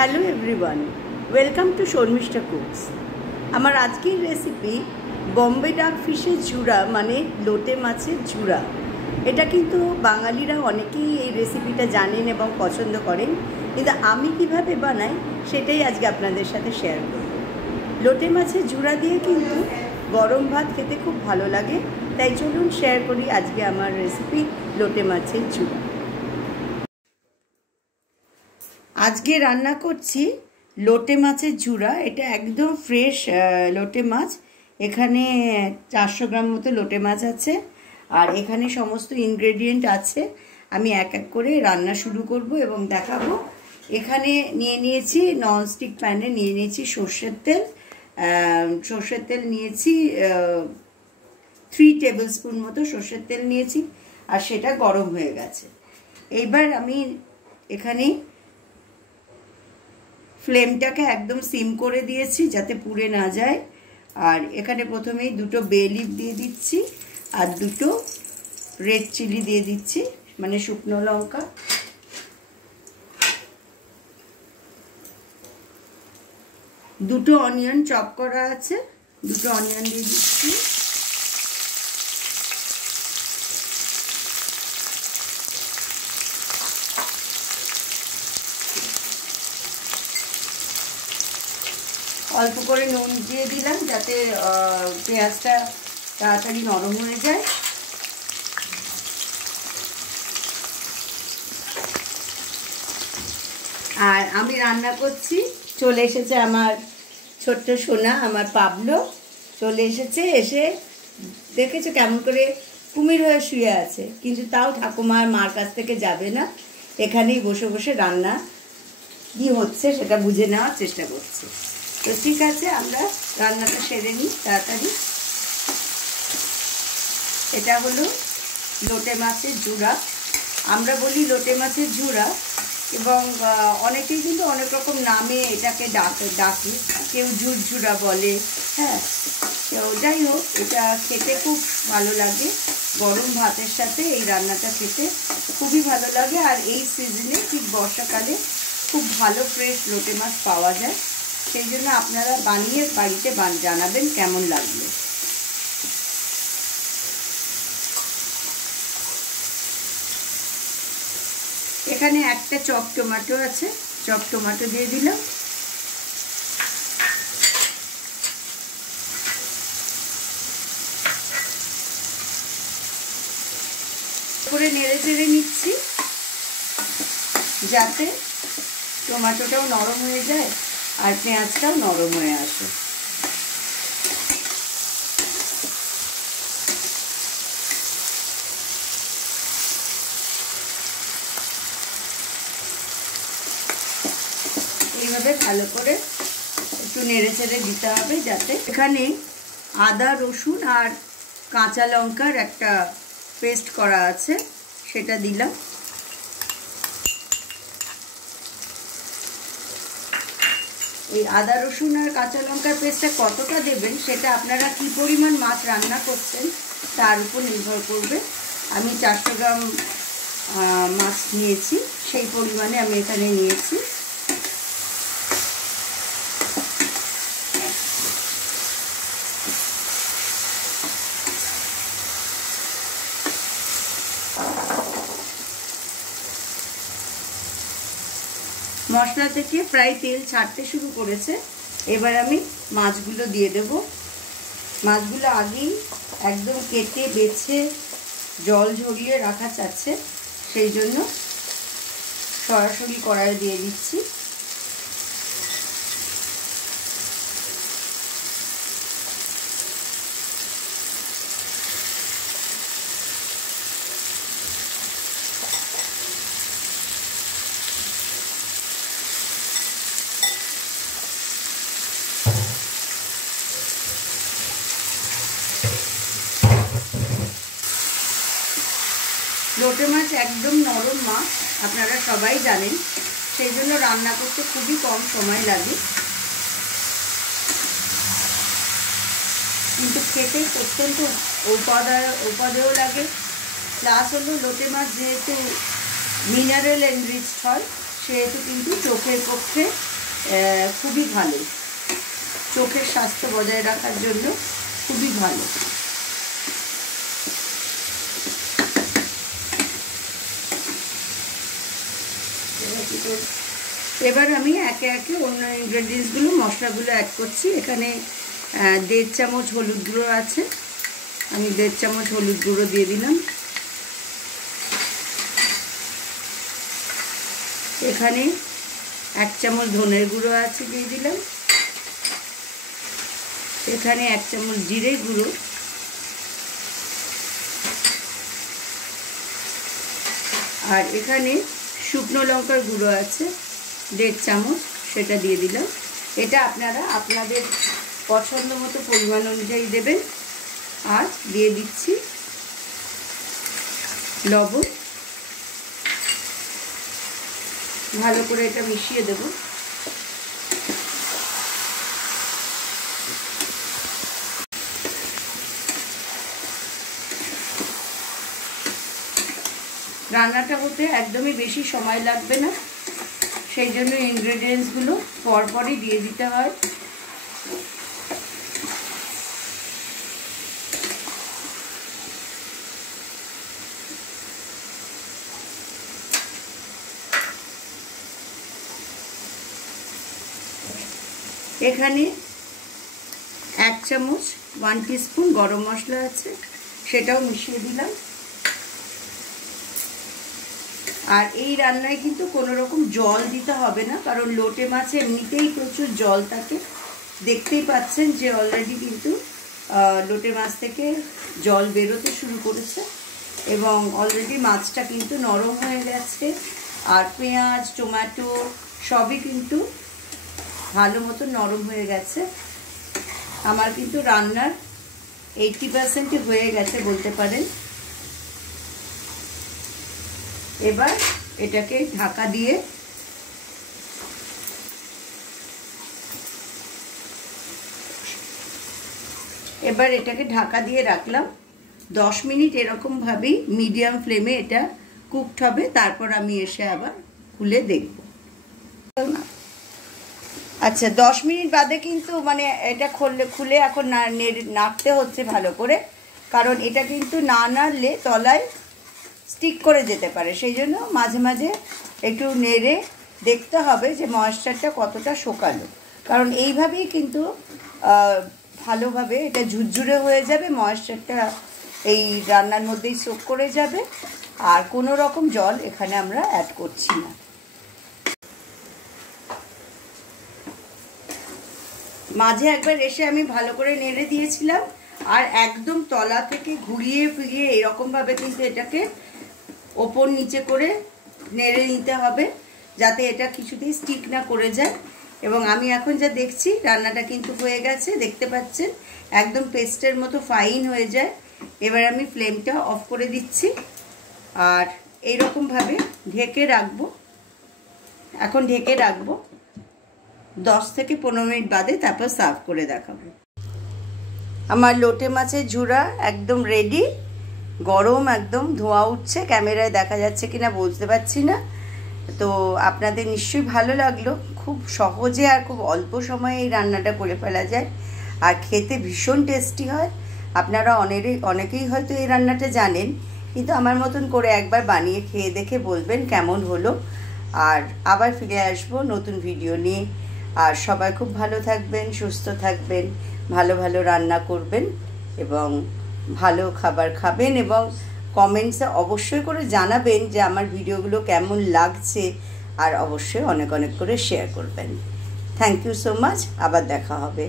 Hello everyone, welcome to Sharmistha cooks. আমার আজকের recipe Bombay ডাক ফিশের ঝুড়া, মানে লোটে মাছের ঝুড়া। এটা কিন্তু বাঙালিরা অনেকেই এই রেসিপিটা জানেন এবং পছন্দ করেন, কিন্তু আমি কিভাবে বানাই সেটাই আজকে আপনাদের সাথে শেয়ার করব। লোটে মাছের ঝুড়া দিয়ে কিন্তু গরম ভাত খেতে খুব ভালো লাগে, তাই চলুন শেয়ার করি আজকে আমার রেসিপি লোটে মাছের ঝুড়া। আজকে রান্না করছি লোটে মাছের ঝুড়া। এটা একদম ফ্রেশ লোটে মাছ। এখানে 400 গ্রাম মতো লোটে মাছ আছে, আর এখানে সমস্ত ইনগ্রেডিয়েন্ট আছে। আমি এক এক করে রান্না শুরু করব এবং দেখাবো। এখানে নিয়েছি ননস্টিক প্যানে নিয়েছি সর্ষের তেল। সর্ষের তেল নিয়েছি 3 টেবিল স্পুন মতো সর্ষের তেল নিয়েছি, আর সেটা গরম হয়ে গেছে। এইবার আমি এখানে ফ্লেমটাকে একদম সিম করে দিয়েছি যাতে পুড়ে না যায়। আর এখানে প্রথমেই 2টো বে লিফ দিয়ে দিচ্ছি, আর 2টো রেড চিলি দিয়ে দিচ্ছি, মানে শুকনো লঙ্কা। দুটো অনিয়ন চপ করা আছে, 2টো অনিয়ন দিয়ে দিচ্ছি। অল্প করে নুন দিয়ে দিলাম যাতে পেঁয়াজটা তাড়াতাড়ি নরম হয়ে যায়। আর আমি রান্না করছি, চলে এসেছে আমার ছোট্ট সোনা, আমার পাবলো চলে এসেছে। এসে দেখেছো কেমন করে কুমির হয়ে শুয়ে আছে, কিন্তু তাও ঠাকুমার মার কাছ থেকে যাবে না, এখানেই বসে বসে রান্না কি হচ্ছে সেটা বুঝে নেওয়ার চেষ্টা করছে। তো ঠিক আছে, আমরা রান্নাটা সেরে নিই তাড়াতাড়ি। এটা হলো লোটে মাছের ঝুড়া। আমরা বলি লোটে মাছের ঝুড়া, এবং অনেকেই কিন্তু অনেক রকম নামে এটাকে ডাকে। কেউ ঝুরঝুরা বলে, হ্যাঁ। তো যাই হোক, এটা খেতে খুব ভালো লাগে। গরম ভাতের সাথে এই রান্নাটা খেতে খুবই ভালো লাগে। আর এই সিজনে ঠিক বর্ষাকালে খুব ভালো ফ্রেশ লোটে মাছ পাওয়া যায়, সেই জন্য আপনারা বানিয়ে বাড়িতে জানাবেন কেমন লাগলো। এখানে একটা চপ টমেটো আছে, চপ টমেটো দিয়ে দিলাম। করে নেড়ে চেড়ে নিচ্ছি যাতে টমেটোটাও নরম হয়ে যায় আর পেঁয়াজটাও নরম হয়ে আসে। এইভাবে ভালো করে একটু নেড়ে চেড়ে দিতে হবে, যাতে এখানে আদা রসুন আর কাঁচা লঙ্কার একটা পেস্ট করা আছে, সেটা দিলাম। এই আদা রসুন আর কাঁচা লঙ্কার পেস্টটা কতটা দেবেন সেটা আপনারা কী পরিমাণ মাছ রান্না করছেন তার উপর নির্ভর করবে। আমি 400 গ্রাম মাছ নিয়েছি, সেই পরিমাণে আমি এখানে নিয়েছি। মশলা থেকে প্রায় তেল ছাড়তে শুরু করেছে, এবার আমি মাছগুলো দিয়ে দেব। মাছগুলো আগেই একদম কেটে বেছে জল ঝরিয়ে রাখা যাচ্ছে, সেই জন্য সরাসরি কড়াইয়ে দিয়ে দিচ্ছি। লোটে মাছ একদম নরম মাছ, আপনারা সবাই জানেন, সেই জন্য রান্না করতে খুবই কম সময় লাগে, কিন্তু খেতে অত্যন্ত উপাদেয় লাগে। প্লাস হলো লোটে মাছ যেহেতু মিনারেল এনরিচড হয়, সেহেতু কিন্তু চোখের পক্ষে খুবই ভালো, চোখের স্বাস্থ্য বজায় রাখার জন্য খুবই ভালো। এবার আমি একে একে অন্য ইনগ্রেডিয়েন্টসগুলো, মশলাগুলো অ্যাড করছি। এখানে 1.5 চামচ হলুদ গুঁড়ো আছে, আমি 1.5 চামচ হলুদ গুঁড়ো দিয়ে দিলাম। এখানে 1 চামচ ধনের গুঁড়ো আছে, দিয়ে দিলাম। এখানে 1 চামচ জিরে গুঁড়ো, আর এখানে শুকনো লঙ্কার গুঁড়ো আছে 1.5 চামচ, সেটা দিয়ে দিলাম। এটা আপনারা আপনাদের পছন্দ মতো পরিমাণ অনুযায়ী দেবেন। আর দিয়ে দিচ্ছি লবণ, ভালো করে এটা মিশিয়ে দেব। রান্নাটা হতে একদমই বেশি সময় লাগবে না, সেই জন্য ইনগ্রেডিয়েন্টসগুলো পরপরই দিয়ে দিতে হয়। এখানে 1 চামচ 1 টিস্পুন গরম মশলা আছে, সেটাও মিশিয়ে দিলাম। আর এই রান্নায় কিন্তু কোনো রকম জল দিতে হবে না, কারণ লোটে মাছে এমনিতেই প্রচুর জল থাকে। দেখতেই পাচ্ছেন যে অলরেডি কিন্তু লোটে মাছ থেকে জল বেরোতে শুরু করেছে এবং অলরেডি মাছটা কিন্তু নরম হয়ে গেছে। আর পেঁয়াজ, টমেটো সবই কিন্তু ভালো মতো নরম হয়ে গেছে। আমার কিন্তু রান্নার 80% হয়ে গেছে বলতে পারেন। এবার এটাকে ঢাকা দিয়ে রাখলাম 10 মিনিট। এরকমভাবেই মিডিয়াম ফ্লেমে এটা কুকড হবে। তারপর আমি এসে আবার খুলে দেখব। আচ্ছা, 10 মিনিট বাদে কিন্তু মানে এটা খুলে এখন নাড়তে হচ্ছে ভালো করে, কারণ এটা কিন্তু না নাড়লে তলায় স্টিক করে যেতে পারে। সেই জন্য মাঝে মাঝে একটু নেড়ে দেখতে হবে যে ময়েশ্চারটা কতটা শুকালো, কারণ এইভাবেই কিন্তু ভালোভাবে এটা ঝুরঝুরে হয়ে যাবে, ময়েশ্চারটা এই রান্নার মধ্যেই সোক করে যাবে। আর কোনো রকম জল এখানে আমরা অ্যাড করছি না। মাঝে একবার এসে আমি ভালো করে নেড়ে দিয়েছিলাম, আর একদম তলা থেকে ঘুরিয়ে ফিরিয়ে এরকমভাবে কিন্তু এটাকে ওপর নিচে করে নেড়ে নিতে হবে, যাতে এটা কিছুতেই স্টিক না করে যায়। এবং আমি এখন যা দেখছি রান্নাটা কিন্তু হয়ে গেছে, দেখতে পাচ্ছেন একদম পেস্টের মতো ফাইন হয়ে যায়। এবার আমি ফ্লেমটা অফ করে দিচ্ছি আর এইরকমভাবে ঢেকে রাখবো। এখন ঢেকে রাখবো 10 থেকে 15 মিনিট বাদে, তারপর সার্ভ করে দেখাবো। আমার লোটে মাছের ঝুরা একদম রেডি, গরম, একদম ধোঁয়া উঠছে। ক্যামেরায় দেখা যাচ্ছে কিনা বুঝতে পারছি না। তো আপনাদের নিশ্চয়ই ভালো লাগলো। খুব সহজে আর খুব অল্প সময়ে এই রান্নাটা করে ফেলা যায়, আর খেতে ভীষণ টেস্টি হয়। আপনারা অনেকেই হয়তো এই রান্নাটা জানেন, কিন্তু আমার মতন করে একবার বানিয়ে খেয়ে দেখে বলবেন কেমন হলো। আর আবার ফিরে আসবো নতুন ভিডিও নিয়ে। আর সবাই খুব ভালো থাকবেন, সুস্থ থাকবেন, ভালো ভালো রান্না করবেন এবং ভালো খাবার খাবেন, এবং কমেন্টসে অবশ্যই করে জানাবেন যে আমার ভিডিওগুলো কেমন লাগছে, আর অবশ্যই অনেক অনেক করে শেয়ার করবেন। Thank you so much. আবার দেখা হবে।